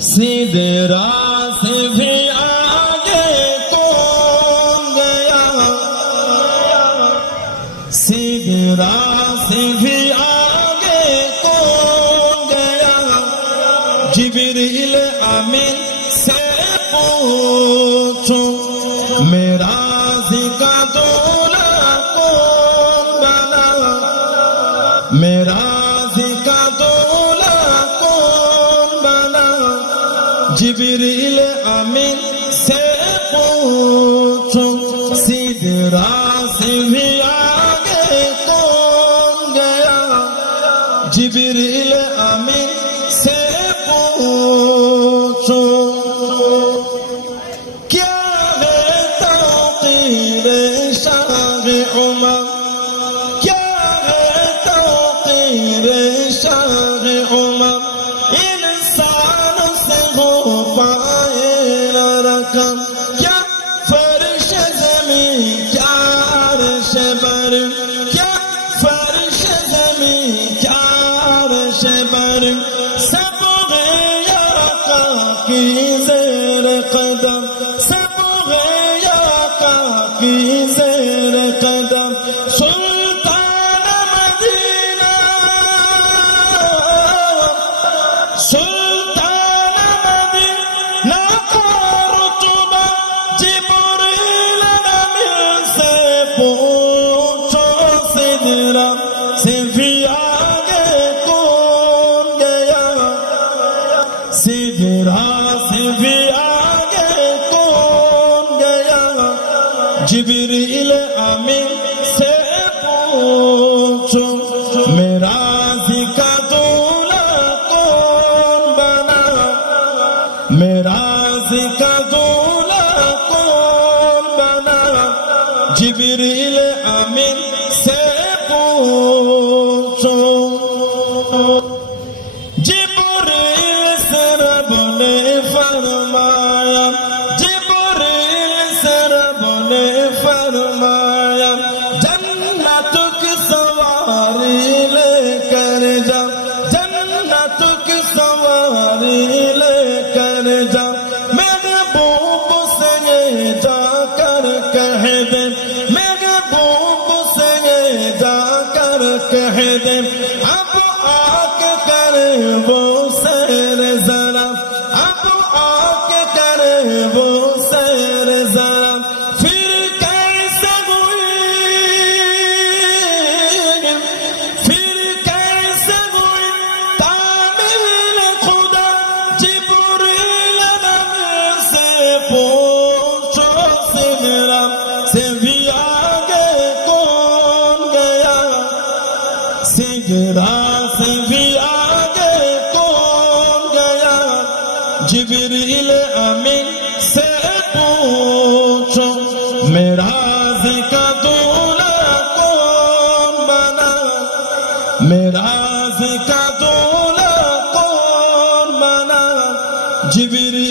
सिदरा से भी आगे कौन गया, सिदरा से भी आगे कौन गया, जिब्रील अमीन से पूछो मेरा का दूल्हा कौन बना, मेरा का दूल्हा कौन बना, जिब्रील अमीन से पूछो सिदरा से भी आगे कौन गया, जिब्रील अमीन से पूछो क्या है तौकीर शाह उमर, क्या है तौकीर शाह उमर, इंसान से हो पाए न रकम, क्या फर्श ज़मीं क्या अर्श बर, क्या फर्श ज़मीं क्या अर्श बर, सब गया का की ज़ेर कदम, सब गया का की ज़ेर कदम, सुल्तान मदीना, सुल्तान मदीना का रुतबा, जिब्रील अमीन से पूछो सिदरा से भी आगे कौन गया, सिदरा से भी आगे कौन गया, जिब्रील अमीन से पूछो मेरा का दूल्हा कौन बना, मेरा का दूल्हा कौन बना, जिब्रील अमीन से पूछो जिब्रील से रब ने फरमाया, जिब्रील से रब ने फरमाया जन्नत की सवारी लेकर जा, जन्नत की सवारी लेकर जा, महबूब से ये जाकर कह दे, महबूब से ये जाकर कह दे, अब आके करे वो सैर जरा, अब आके करे वो सैर जरा, फिर कैसे हुई, फिर कैसे हुई तामील खुदा, जिब्रील अमीन से पूछो सिदरा से भी आगे कौन गया, सिदरा से भी आगे कौन गया, जिब्रील अमीन से पूछो मेरा का दूल्हा कौन बना, मेरा का दूल्हा कौन बना, जिब्रील